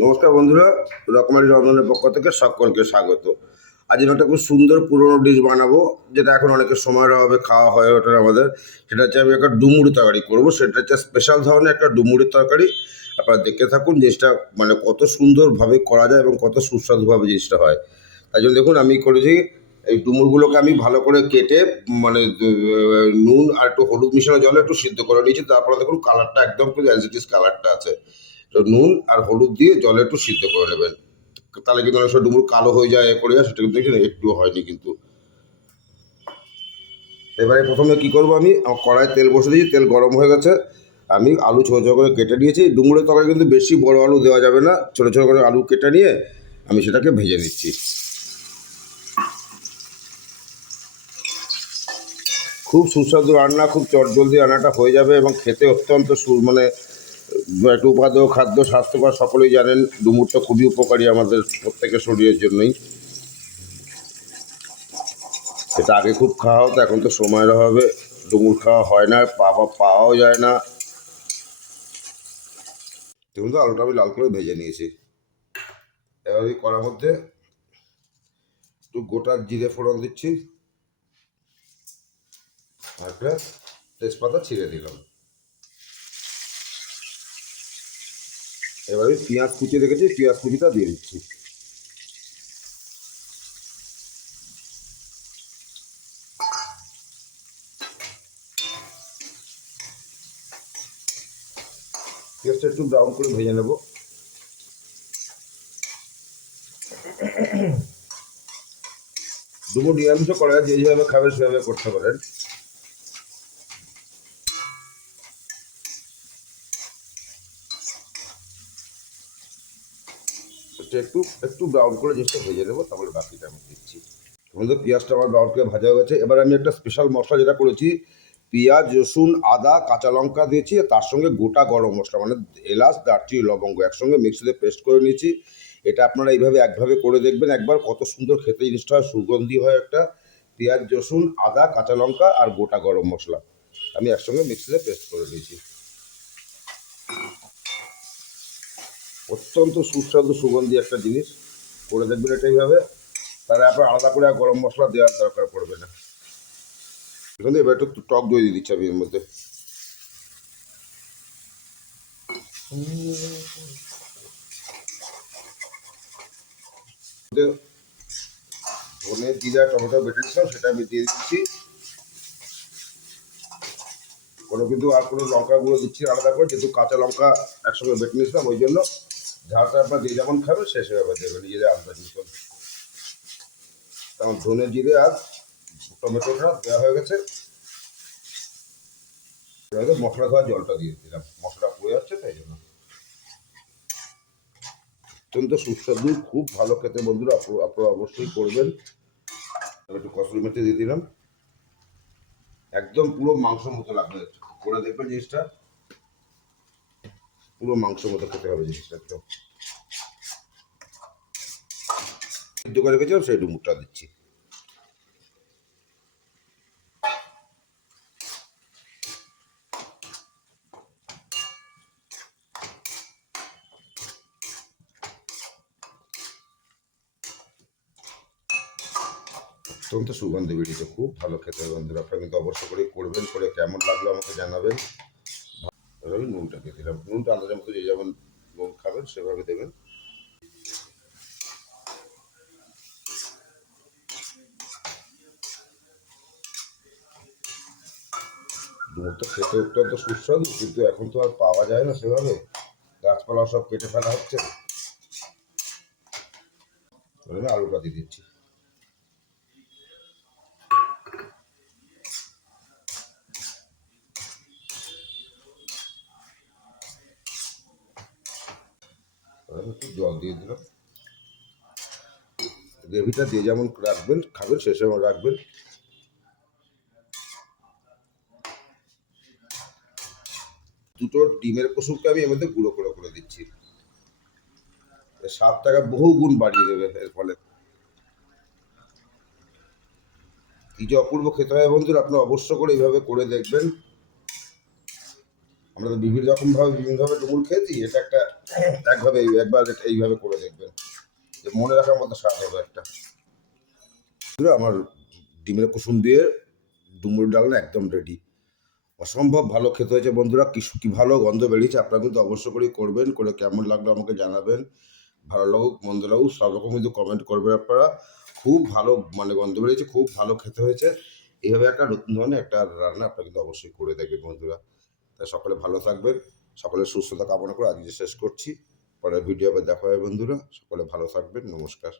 নমস্কার বন্ধুরা, রকমারি রন্ধনের পক্ষ থেকে সকলকে স্বাগত। আজ আমি একটা খুব সুন্দর পুরনো ডিশ বানাবো, যেটা এখন অনেকের সময়ের অভাবে খাওয়া হয়ে ওঠে না আমাদের। সেটা হচ্ছে আমি একটা ডুমুরি তরকারি করবো। সেটা হচ্ছে স্পেশাল ধরনের একটা ডুমুরির তরকারি। আপনারা দেখতে থাকুন জিনিসটা, মানে কত সুন্দরভাবে করা যায় এবং কত সুস্বাদুভাবে জিনিসটা হয়। তাই জন্য দেখুন আমি করেছি, এই ডুমুরগুলোকে আমি ভালো করে কেটে, মানে নুন আর একটু হলুদ মিশানো জলে একটু সিদ্ধ করে নিয়েছি। তারপরে দেখুন কালারটা একদম কিন্তু অ্যাজ ইট ইজ কালারটা আছে। তো নুন আর হলুদ দিয়ে জলে একটু সিদ্ধ করে নেবেন। তাহলে কিন্তু অনেক সময় ডুমুর কালো হয়ে যায়, এ করে যায়, সেটা কিন্তু দেখছেন একটুও হয়নি কিন্তু। এবারে প্রথমে কি করব, আমি কড়াই তেল বসে দিয়েছি, তেল গরম হয়ে গেছে। আমি আলু ছোটো ছোটো করে কেটে নিয়েছি। ডুমুরের তরকারি কিন্তু বেশি বড় আলু দেওয়া যাবে না, ছোটো ছোটো করে আলু কেটে নিয়ে আমি সেটাকে ভেজে নিচ্ছি। খুব সুস্বাদু রান্না, খুব চটজলদি রান্নাটা হয়ে যাবে এবং খেতে অত্যন্ত মানে একটু উপাদেয় খাদ্য, স্বাস্থ্যকর, সকলেই জানেন ডুমুর তো খুবই উপকারী আমাদের প্রত্যেকের শরীরের জন্যই। এটা আগে খুব খাওয়া হতো, এখন তো সময়ের অভাবে ডুমুর খাওয়া হয় না, পাওয়াও যায় না। দেখুন তো আলুটা আমি লাল করে ভেজে নিয়েছি। এবার ওই কড়ার মধ্যে একটু গোটা জিরে ফোড়ন দিচ্ছি, আর একটা তেজপাতা ছিঁড়ে দিলাম। এবার ওই পেঁয়াজ কুচি রেখেছি, পেঁয়াজ কুচিটা দিয়ে দিচ্ছি। পেঁয়াজটা একটু ব্রাউন করে ভেজে নেব। ডুমুর নিরামিষও করা যায়, যে যেভাবে খাবে সেভাবে করতে পারেন। একটু একটু ব্রাউন করে জিনিসটা ভেজে নেবো, তারপরে বাকিটা আমি দিচ্ছি। আমাদের পেঁয়াজটা আমার ব্রাউন করে ভাজা হয়ে গেছে। এবার আমি একটা স্পেশাল মশলা যেটা করেছি, পেঁয়াজ, রসুন, আদা, কাঁচা লঙ্কা দিয়েছি, তার সঙ্গে গোটা গরম মশলা, মানে এলাচ, দারচিনি, লবঙ্গ একসঙ্গে মিক্সিতে পেস্ট করে নিয়েছি। এটা আপনারা এইভাবে একভাবে করে দেখবেন একবার, কত সুন্দর খেতে জিনিসটা হয়, সুগন্ধি হয় একটা। পেঁয়াজ, রসুন, আদা, কাঁচা লঙ্কা আর গোটা গরম মশলা আমি একসঙ্গে মিক্সিতে পেস্ট করে নিয়েছি। অত্যন্ত সুস্বাদু সুগন্ধি একটা জিনিস, করে দেখবেন এটা এইভাবে। তাহলে আপনার আলাদা করে আর গরম মশলা দেওয়ার দরকার পড়বে না। এখানে এবার একটু টক দই দিয়ে দিচ্ছি আমি এর মধ্যে। ধনে জিরা টমেটো বেটে দিলাম, সেটা আমি দিয়ে দিচ্ছি। কোনো কিন্তু আর কোনো লঙ্কা গুঁড়ো দিচ্ছি আলাদা করে, যেহেতু কাঁচা লঙ্কা একসঙ্গে বেটে নিয়েছিলাম, ওই জন্য ঝালটা আপনার যে যেমন খাবে সে সেভাবে দেবেন, নিজেদের আলাদা মতন। কারণ ধনে জিরে আর টমেটোটা দেওয়া হয়ে গেছে। এবার মশলা ধোয়া জলটা দিয়ে দিলাম, মশলা পুড়ে যাচ্ছে তাই জন্য। অত্যন্ত সুস্বাদু, খুব ভালো খেতে বন্ধুরা, আপনারা অবশ্যই করবেন। একটু কসুরি মেথি দিয়ে দিলাম, একদম পুরো মাংস মতো লাগবে, করে দেখবেন জিনিসটা, পুরো মাংস মতো খেতে হবে জিনিসটা। একদম সিদ্ধ করে রেখেছিলাম, সেই ডুমুরটা দিচ্ছি। অত্যন্ত সুগন্ধি বেরিয়েছে, খুব ভালো খেতে হবে বন্ধুরা। আপনারা কিন্তু অবশ্য করে করবেন, করে কেমন লাগলো আমাকে জানাবেন। এবার আমি নুনটা দিয়ে দিলাম, নুনটা আন্দাজের মতো যে যেমন নুন খাবেন সেভাবে দেবেন। ডুমুর তো খেতে অত্যন্ত সুস্বাদু, কিন্তু এখন তো আর পাওয়া যায় না সেভাবে, গাছপালা সব কেটে ফেলা হচ্ছে। আমি আলুটা দিয়ে দিচ্ছি। আমি একটু জল দিয়ে দিলাম। গ্রেভিটা দিয়ে যেমন রাখবেন খাবেন সে সময় রাখবেন। দুটো ডিমের কুসুমকে আমি এর মধ্যে গুঁড়ো করে করে দিচ্ছি। স্বাদটাকে বহু গুণ বাড়িয়ে দেবে এর ফলে। কি যে অপূর্ব খেতে হয় বন্ধুরা, আপনি অবশ্য করে এইভাবে করে দেখবেন। আমরা তো বিভিন্নভাবে ডুমুর খেয়েছি, এটা একবার এইভাবে করে দেখবেন, যে মনে রাখার মতো স্বাদ হবে একটা। আমার ডিমের কুসুম দিয়ে ডুমুর ডালনা একদম রেডি। অসম্ভব ভালো খেতে হয়েছে বন্ধুরা, কি ভালো গন্ধ বেরিয়েছে। আপনারা কিন্তু অবশ্য করেই করবেন, করে কেমন লাগলো আমাকে জানাবেন। ভালো লাগুক মন্দ লাগুক সব রকম কিন্তু কমেন্ট করবেন আপনারা। খুব ভালো মানে গন্ধ বেরিয়েছে, খুব ভালো খেতে হয়েছে। এইভাবে একটা নতুন ধরনের একটা রান্না আপনারা কিন্তু অবশ্যই করে দেখবেন বন্ধুরা। তাই সকলে ভালো থাকবেন, সকলের সুস্থতা কামনা করে আজকে শেষ করছি। পরের ভিডিও আবার দেখা হবে বন্ধুরা। সকলে ভালো থাকবেন, নমস্কার।